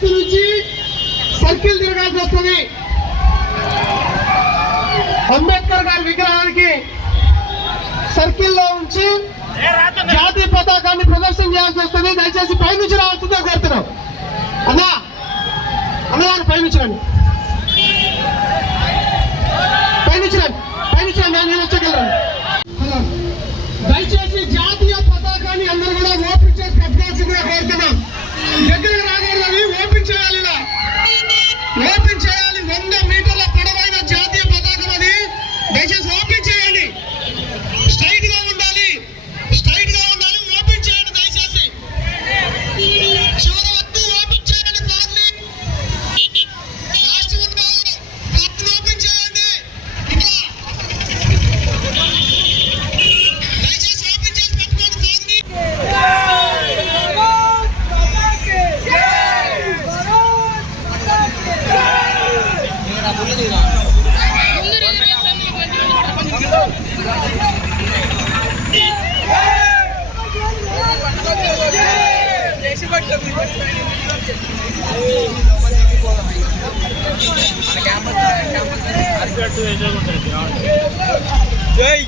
గుర్తు నుంచి సర్కిల్ తిరగాల్సి వస్తుంది. అంబేద్కర్ గారి విగ్రహానికి సర్కిల్లో ఉంచి జాతీయ పతాకాన్ని ప్రదర్శన చేయాల్సి వస్తుంది. దయచేసి పైనుంచి రావాల్సిందే కోరుతున్నాం. అన్నదాన్ని పైనుంచండి, నేను వచ్చగలను. దయచేసి జాతీయ పతాకాన్ని అందరూ కూడా ఓపెన్ చేసి పట్టుకోవాల్సిందిగా కోరుతున్నాం. దగ్గరకు రాకూడదని ఓపెన్ చేయాలి. ఇలా ఓపెన్ చేయాలి. 100 మీటర్ల పొడవైన జాతీయ పతాకం అది. దయచేసి ఓపెన్ చేయండి. స్ట్రైట్ గా ఉండాలి. ఓపెన్ చేయండి దయచేసి. చివరి వద్దు ఓపెన్ చేయండి. ఫ్లాగ్ని లాస్ట్ వన్ కాదు, ఫ్లాగ్ని ఓపెన్ చేయండి. దయచేసి ఓపెన్ చేసి పెట్టుకోండి జై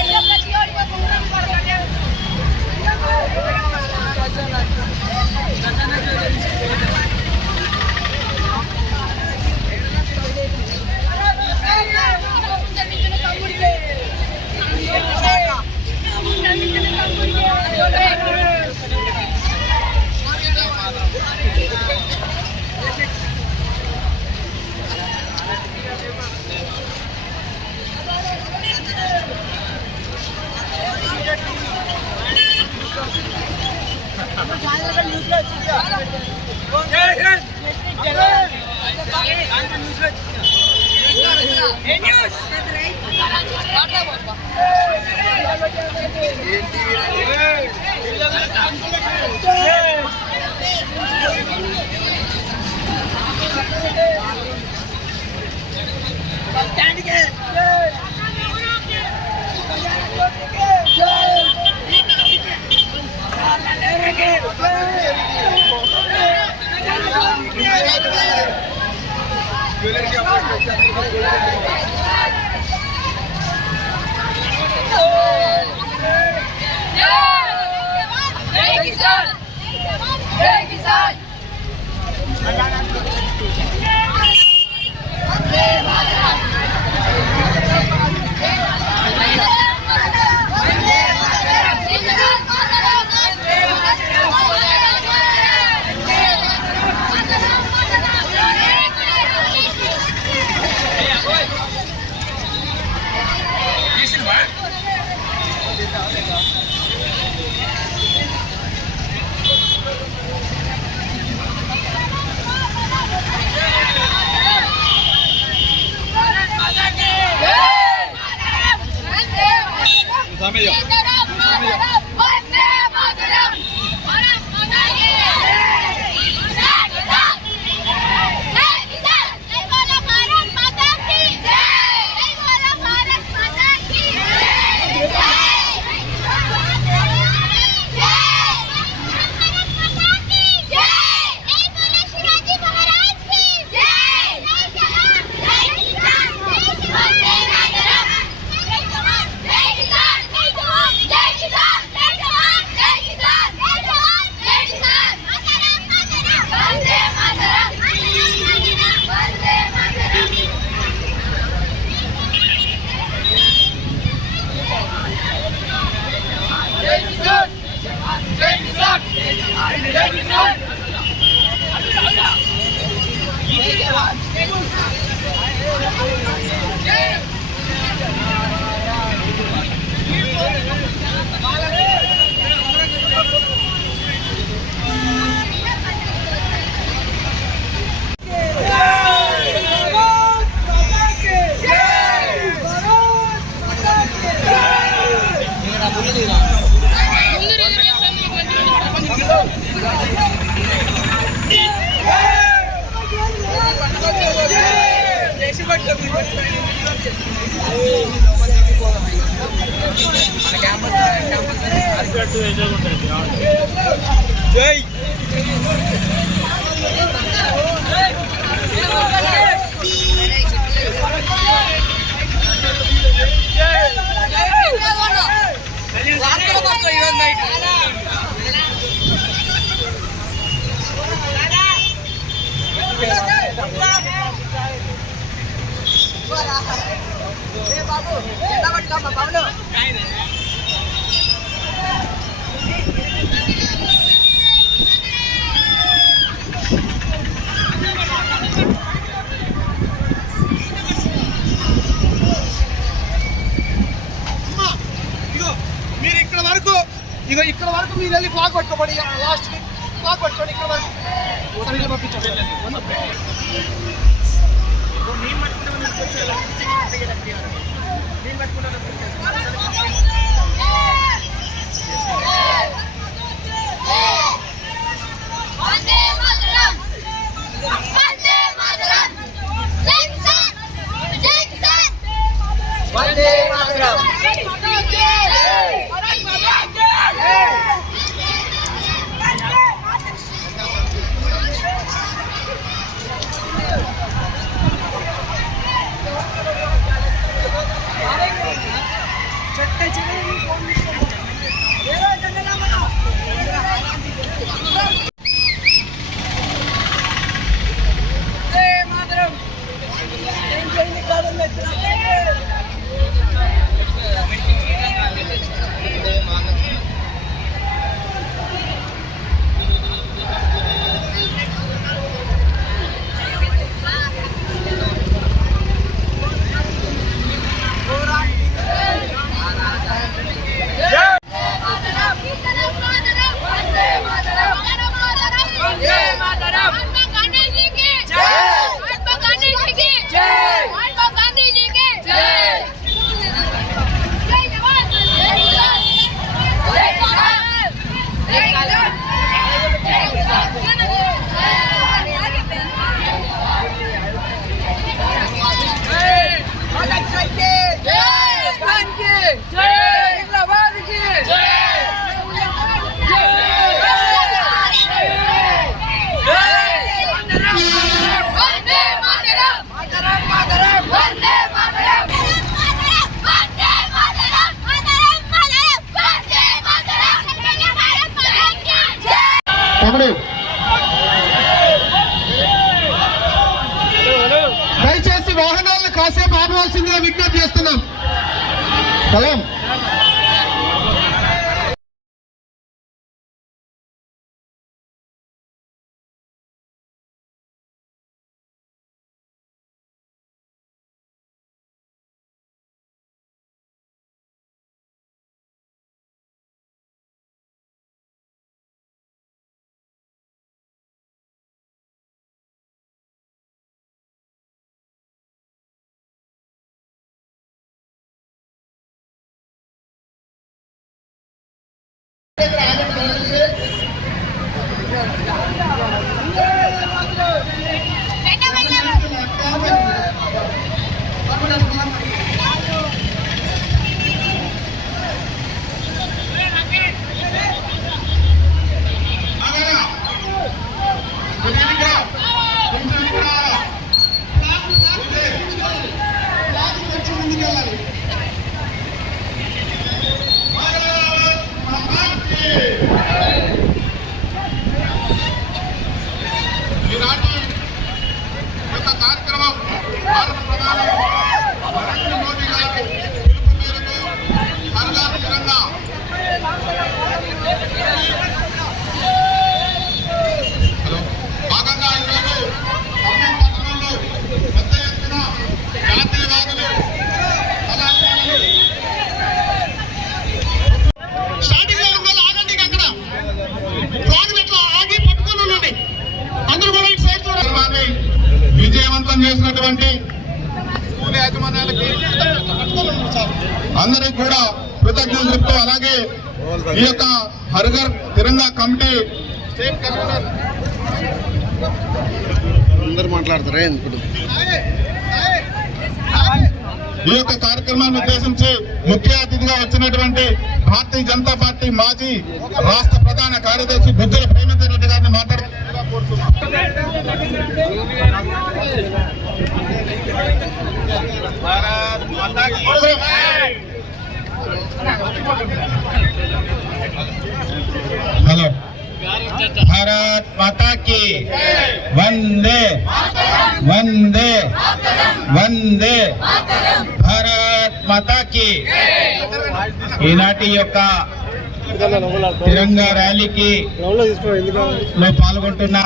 Hariana jewelry. ఇక ఇక్కడ వరకు మీరు వెళ్ళి ఫ్లాగ్ పట్టుకోబడి లాస్ట్కి ఫ్లాగ్ పట్టుకోండి ఇక్కడ వరకు ఒకసారి పంపించండి. కూడా విజ్ఞప్తి చేస్తున్నాం. హలో కార్యక్రమం భారత ప్రధాని నరేంద్ర మోదీ గారి పిలుపు మేరకు హర్ఘర్ తిరంగా భాగంగా ఈరోజు ఖమ్మం పట్టణంలో పెద్ద ఎత్తున జాతీయవాదులు కళాశాలలు స్టార్టింగ్ లో ఉన్న ఆగండి అక్కడ ఫ్లాగ్ ఎట్లా ఆగి పట్టుకొని ఉండండి. అందరూ కూడా ఇటు సైడ్ చూడాలి. విజయవంతం చేసినటువంటి స్కూల్ యాజమాన్యాలకి అందరికి కూడా కృతజ్ఞతలు చెప్తూ, అలాగే ఈ యొక్క హర్ఘర్ తిరంగా కమిటీ స్టేట్ కన్వీనర్ అందరు మాట్లాడతారా? ఈ యొక్క కార్యక్రమాన్ని ఉద్దేశించి ముఖ్య అతిథిగా వచ్చినటువంటి భారతీయ జనతా పార్టీ మాజీ రాష్ట్ర ప్రధాన కార్యదర్శి బుద్ధుల ప్రేమేందర్ రెడ్డి గారిని మాట్లాడుతున్నా కోరుతున్నాం. హలో భారత్ మాతా కీ వందే వందే వందే భారత్ మాతా కీ. ఈనాటి యొక్క తిరంగా ర్యాలీకి లో పాల్గొంటున్న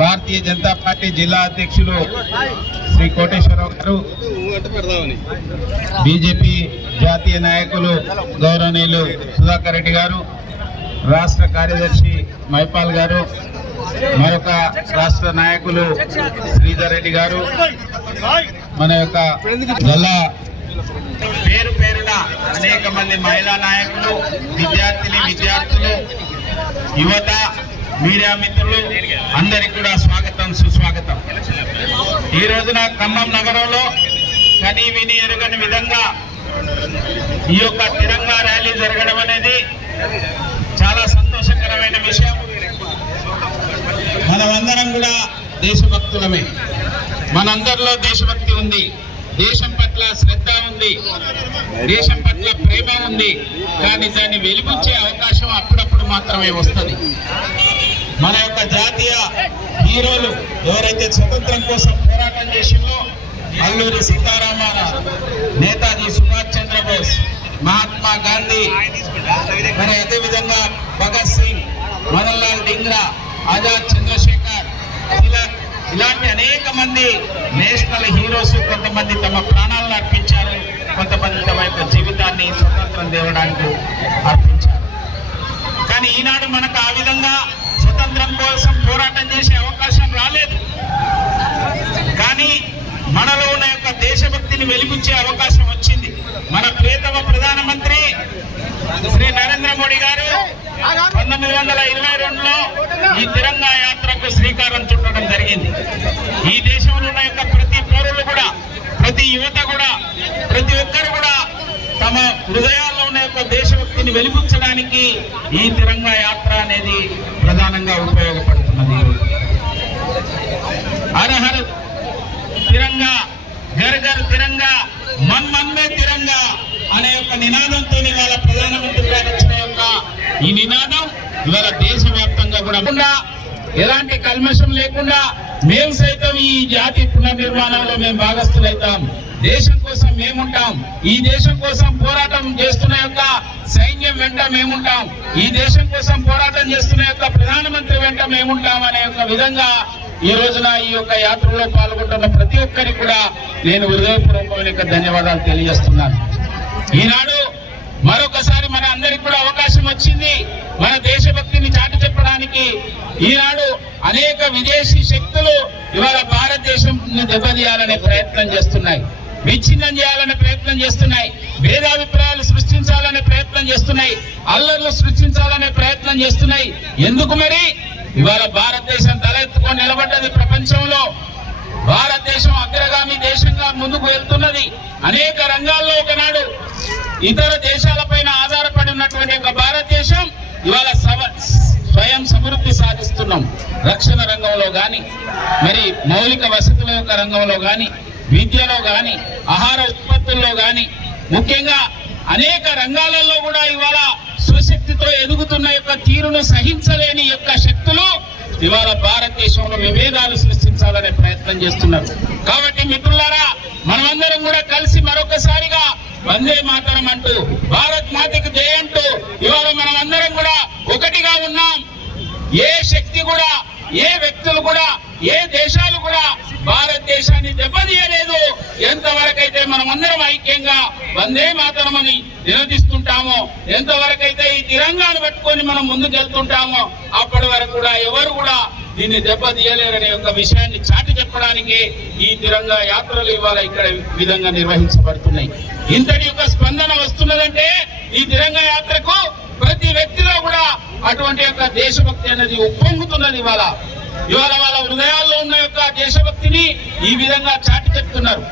భారతీయ జనతా పార్టీ జిల్లా అధ్యక్షులు శ్రీ కోటేశ్వరరావు గారు, బీజేపీ జాతీయ నాయకులు గౌరవనీయులు సుధాకర్ రెడ్డి గారు, రాష్ట్ర కార్యదర్శి మైపాల్ గారు, మరొక రాష్ట్ర నాయకులు శ్రీధర్ రెడ్డి గారు, మన యొక్క జిల్లా పేరు పేరున అనేక మంది మహిళా నాయకులు, విద్యార్థులు, యువత, మీడియా మిత్రులు అందరికి కూడా స్వాగతం, సుస్వాగతం. ఈ రోజున ఖమ్మం నగరంలో కని విని ఎరుగని విధంగా ఈ యొక్క తిరంగా ర్యాలీ జరగడం అనేది చాలా సంతోషకరమైన విషయం. మనమందరం కూడా దేశభక్తులమే, మనందరిలో దేశభక్తి ఉంది, దేశం పట్ల శ్రద్ధ ఉంది, దేశం పట్ల ప్రేమ ఉంది. కానీ దాన్ని వెలిబుచ్చే అవకాశం అప్పుడప్పుడు మాత్రమే వస్తుంది. మన యొక్క జాతీయ హీరోలు ఎవరైతే స్వతంత్రం కోసం పోరాటం చేసిందో, అల్లూరి సీతారామరావు, నేతాజీ సుభాష్ చంద్రబోస్, మహాత్మా గాంధీ, మరి అదేవిధంగా భగత్ సింగ్, మదన్ లాల్ డింగ్రా, ఆజాద్ చంద్రశేఖర్, ఇలాంటి అనేక మంది నేషనల్ హీరోస్ కొంతమంది తమ ప్రాణాలను అర్పించారు, కొంతమంది తమ యొక్క జీవితాన్ని స్వతంత్రం తేవడానికి అర్పించారు. కానీ ఈనాడు మనకు ఆ విధంగా స్వతంత్రం కోసం పోరాటం చేసే అవకాశం రాలేదు. కానీ మనలో ఉన్న యొక్క దేశభక్తిని వెలిగించే అవకాశం వచ్చింది. మన ప్రియతమ ప్రధానమంత్రి శ్రీ నరేంద్ర మోడీ గారు 1922లో ఈ తిరంగా యాత్రకు శ్రీకారం చుట్టడం జరిగింది. ఈ దేశంలో ఉన్న యొక్క ప్రతి పౌరులు కూడా, ప్రతి యువత కూడా, ప్రతి ఒక్కరు కూడా తమ హృదయాల్లో ఉన్న యొక్క దేశభక్తిని వెలిగించడానికి ఈ తిరంగా యాత్ర అనేది ప్రధానంగా ఉపయోగపడుతున్నది. హర హర తిరంగా, ఘర్ ఘర్ తిరంగా, మన్ మన్ మే తిరంగా అనే యొక్క నినాదంతో ఇవాళ ప్రధానమంత్రి గారు వచ్చిన యొక్క ఈ నినాదం ఇవాళ దేశవ్యాప్తంగా కూడా ఎలాంటి కల్మషం లేకుండా మేము సైతం ఈ జాతి పునర్నిర్మాణంలో మేము భాగస్థులైతాం. దేశం కోసం మేముంటాం. ఈ దేశం కోసం పోరాటం చేస్తున్న యొక్క సైన్యం వెంట మేముంటాం. ఈ దేశం కోసం పోరాటం చేస్తున్న యొక్క ప్రధానమంత్రి వెంట మేముంటాం అనే ఒక విధంగా ఈ రోజున ఈ యొక్క యాత్రలో పాల్గొంటున్న ప్రతి ఒక్కరికి కూడా నేను హృదయపూర్వకమైన ధన్యవాదాలు తెలియజేస్తున్నాను. ఈనాడు మరొకసారి మన అందరికి కూడా అవకాశం వచ్చింది మన దేశభక్తిని చాటి చెప్పడానికి. ఈనాడు అనేక విదేశీ శక్తులు ఇవాళ భారతదేశంని దెబ్బతీయాలనే ప్రయత్నం చేస్తున్నాయి, విచ్ఛిన్నం చేయాలనే ప్రయత్నం చేస్తున్నాయి, భేదాభిప్రాయాలు సృష్టించాలనే ప్రయత్నం చేస్తున్నాయి, అల్లర్లు సృష్టించాలనే ప్రయత్నం చేస్తున్నాయి. ఎందుకు మరి? ఇవాళ భారతదేశం తల ఎత్తుకొని నిలబడ్డది ప్రపంచంలో. భారతదేశం అగ్రగామి దేశంగా ముందుకు వెళ్తున్నది. అనేక రంగాల్లో ఒకనాడు ఇతర దేశాలపైన ఆధారపడి ఉన్నటువంటి ఒక భారతదేశం ఇవాళ స్వయం సమృద్ధి సాధిస్తున్నాం. రక్షణ రంగంలో గాని, మరి మౌలిక వసతుల యొక్క రంగంలో గాని, విద్యలో గాని, ఆహార ఉత్పత్తుల్లో గాని, ముఖ్యంగా అనేక రంగాలలో కూడా ఇవాళ స్వశక్తితో ఎదుగుతున్న యొక్క తీరును సహించలేని యొక్క శక్తులు ఇవాళ భారతదేశంలో విభేదాలు సృష్టించాలనే ప్రయత్నం చేస్తున్నారు. కాబట్టి మిత్రులారా, మనమందరం కూడా కలిసి మరొకసారిగా వందే మాతరం అంటూ, భారత్ మాతకి జై అంటూ ఇవాళ మనం అందరం కూడా ఒకటిగా ఉన్నాం. ఏ శక్తి కూడా, ఏ వ్యక్తులు కూడా, ఏ దేశాలు కూడా భారతదేశాన్ని దెబ్బతీయలేదు. ఎంతవరకైతే మనం అందరం ఐక్యంగా వందే మాతరం అని నినదిస్తుంటామో, ఎంతవరకైతే ఈ తిరంగాను పట్టుకొని మనం ముందుకెళ్తుంటామో, అప్పటి వరకు కూడా ఎవరు కూడా దీన్ని దెబ్బతీయలేరనే ఒక విషయాన్ని చాటి చెప్పడానికి ఈ తిరంగా యాత్రలు ఇవాళ ఇక్కడ విధంగా నిర్వహించబడుతున్నాయి. ఇంతటి యొక్క స్పందన వస్తున్నదంటే ఈ తిరంగా యాత్రకు ప్రతి వ్యక్తిలో కూడా అటువంటి యొక్క దేశభక్తి అనేది ఉప్పొంగుతున్నది. ఇవాళ వాళ్ళ హృదయాల్లో ఉన్న యొక్క దేశభక్తిని ఈ విధంగా చాటి చెప్తున్నారు.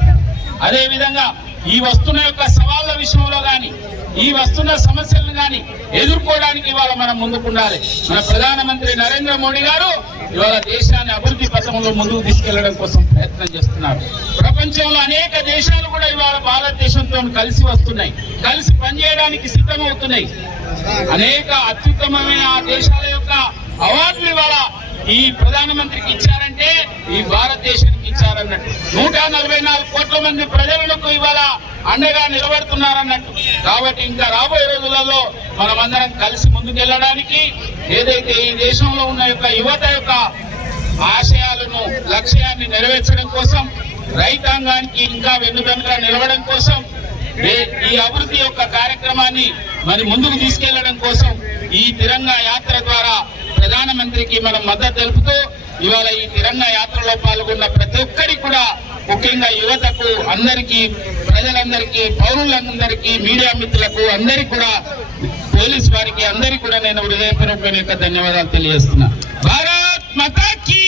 అదే విధంగా ఈ వస్తున్న యొక్క సవాళ్ళ విషయంలో గాని, ఈ వస్తున్న సమస్యలను గాని ఎదుర్కోవడానికి ఇవాళ మనం ముందుకుండాలి. మన ప్రధానమంత్రి నరేంద్ర మోడీ గారు ఇవాళ దేశాన్ని అభివృద్ధి పథంలో ముందుకు తీసుకెళ్లడం కోసం ప్రయత్నం చేస్తున్నారు. ప్రపంచంలో అనేక దేశాలు కూడా ఇవాళ భారతదేశంతో కలిసి వస్తున్నాయి, కలిసి పనిచేయడానికి సిద్ధమవుతున్నాయి. అనేక అత్యుత్తమమైన ఆ దేశాల యొక్క అవార్డులు ఇవాళ ఈ ప్రధానమంత్రికి ఇచ్చారంటే ఈ భారతదేశానికి ఇచ్చారన్నట్టు. 144 కోట్ల మంది ప్రజలకు ఇవాళ అండగా నిలబడుతున్నారన్నట్టు. కాబట్టి ఇంకా రాబోయే రోజులలో మనమందరం కలిసి ముందుకెళ్ళడానికి, ఏదైతే ఈ దేశంలో ఉన్న యొక్క యువత యొక్క ఆశయాలను, లక్ష్యాన్ని నెరవేర్చడం కోసం, రైతాంగానికి ఇంకా వెన్నుదన్నుగా నిలవడం కోసం, ఈ అభివృద్ధి యొక్క కార్యక్రమాన్ని మరి ముందుకు తీసుకెళ్లడం కోసం ఈ తిరంగా యాత్ర ద్వారా ప్రధానమంత్రికి మనం మద్దతు తెలుపుతూ ఇవాళ ఈ తిరంగా యాత్రలో పాల్గొన్న ప్రతి ఒక్కరికి కూడా, ముఖ్యంగా యువతకు, అందరికీ, ప్రజలందరికీ, పౌరులందరికీ, మీడియా మిత్రులకు అందరికీ కూడా, పోలీస్ వారికి అందరికీ కూడా నేను హృదయపూర్వకమైన ధన్యవాదాలు తెలియజేస్తున్నా. భారత్ మాతా కీ